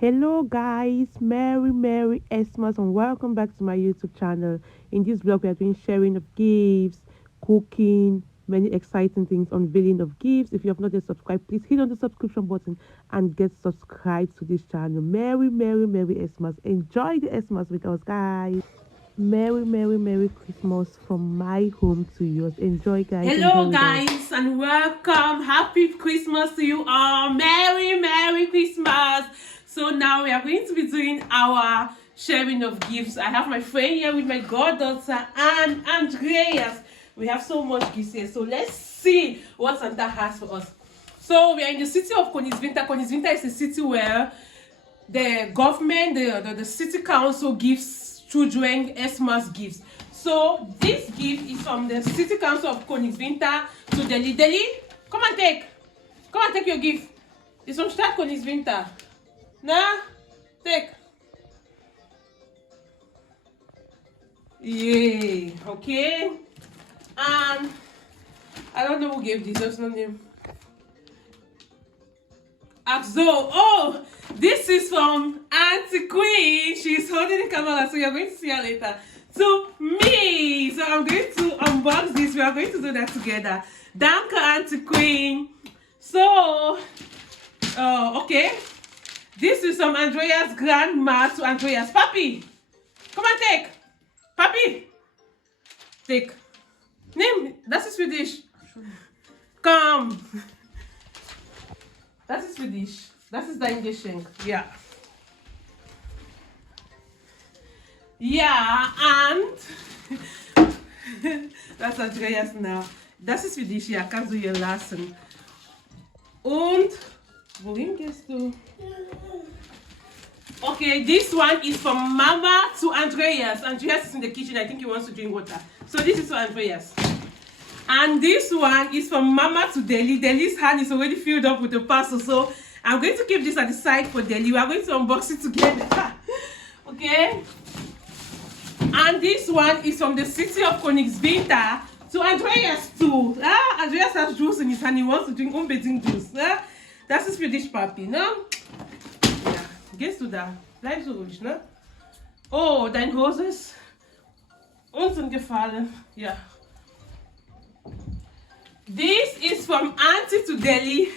Hello guys, Merry Xmas and welcome back to my YouTube channel. In this vlog we are doing sharing of gifts, cooking, many exciting things, unveiling of gifts. If you have not yet subscribed, please hit on the subscription button and get subscribed to this channel. Merry Xmas. Enjoy the Xmas with us guys. Merry Christmas from my home to yours. Enjoy guys, enjoy Hello with us. guys and welcome. Happy Christmas to you all. Merry Christmas. So now we are going to be doing our sharing of gifts. I have my friend here with my goddaughter and Andreas. We have so much gifts here. So let's see what Santa has for us. So we are in the city of Koningsvinter. Koningsvinter is a city where the government, the city council gives children Xmas gifts. So this gift is from the city council of Koningsvinter to Delhi. Delhi, come and take your gift. It's from Stad Koningsvinter. Nah, take. Yay, okay. And I don't know who gave this, there's no name. Axo. Oh, this is from Auntie Queen. She's holding the camera, so you're going to see her later. To me. So I'm going to unbox this. We are going to do that together. Danke, Auntie Queen. So, okay. This is from Andrea's grandma to Andrea's papi. Come and take. Papi. Take. Name. That's Swedish. Come. Das ist für dich. Das ist dein Geschenk. Ja. Ja, und das ist Andreas nach. Das ist für dich, ja, kannst du hier lassen. Und wohin gehst du? Okay, this one is from Mama to Andreas. Andreas is in the kitchen. I think he wants to drink water. So this is for Andreas. And this one is from Mama to Delhi. Delhi's hand is already filled up with the parcel. So I'm going to keep this at the side for Delhi. We are going to unbox it together. Okay? And this one is from the city of Koningsvinter to Andreas too. Andreas has juice in his hand. He wants to drink unbedingt juice. Das ist für dich, Papi, ne? Ja, gehst du da? Bleib so ruhig, ne? Oh, dein Hose ist uns gefallen. Ja. This is from Auntie to Delhi.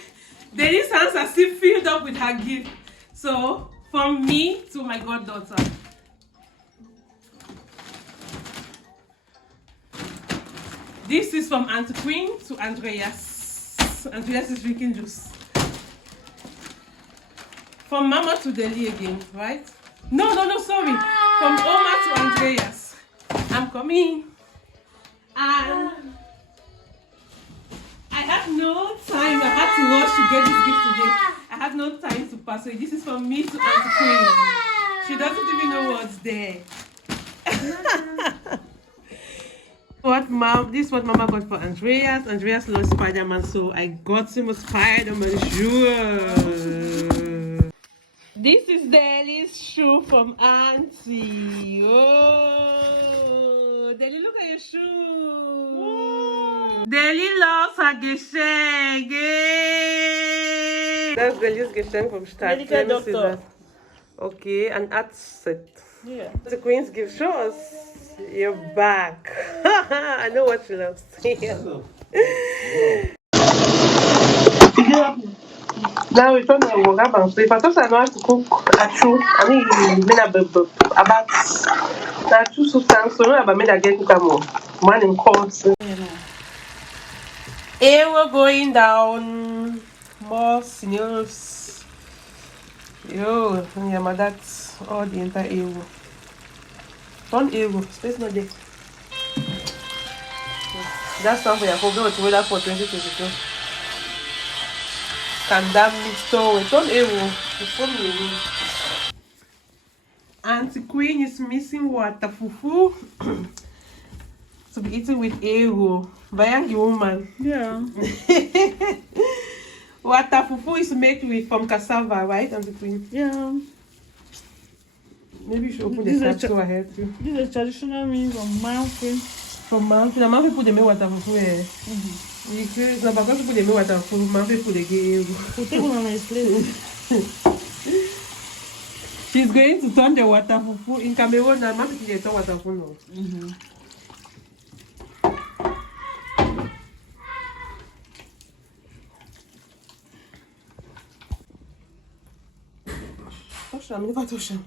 Delhi's hands are still filled up with her gift. So, from me to my goddaughter. This is from Auntie Queen to Andreas. Andreas is drinking juice. From Mama to Delhi again, right? No, sorry. From Oma to Andreas. I'm coming. And I have no time. I had to rush to get this gift today. I have no time to pass away. This is from me to Auntie Queen. She doesn't even know what's there. This is what Mama got for Andreas. Andreas loves Spider-Man, so I got him a Spider-Man shoe. This is Deli's shoe from Auntie. Oh, Deli, look at your shoe. Whoa. Deli loves her Geschenk. That's Deli's Geschenk from Start. Medical doctor. Okay, an art set. Yeah. The Queen's gift. Show us your back. I know what she loves. Now we turn our work and so if I thought I know how to cook achu, I mean about achu substance, so I made a get cook more. Man in course. Here we're going down more seniors. Yo, yeah, my that's all the entire euro. Turn euro, space no day. That's time for your phone. Go weather for 2022. Condemn me store. Turn euro. Auntie Queen is missing water fufu to be eaten with euro. Bayangi woman. Yeah. Water fufu is made with from cassava, right, Auntie Queen? Yeah. Maybe you should open the tap so I help you. This is a traditional meal from Malfi. From Malfi. The Malfi put the make water fufu here. Because now because people they make water fufu, Malfi put the euro. We'll take one on my plate. She's going to turn the water fufu in Cameroon. Now, mommy they turn water fufu now. Touch them, never touch them.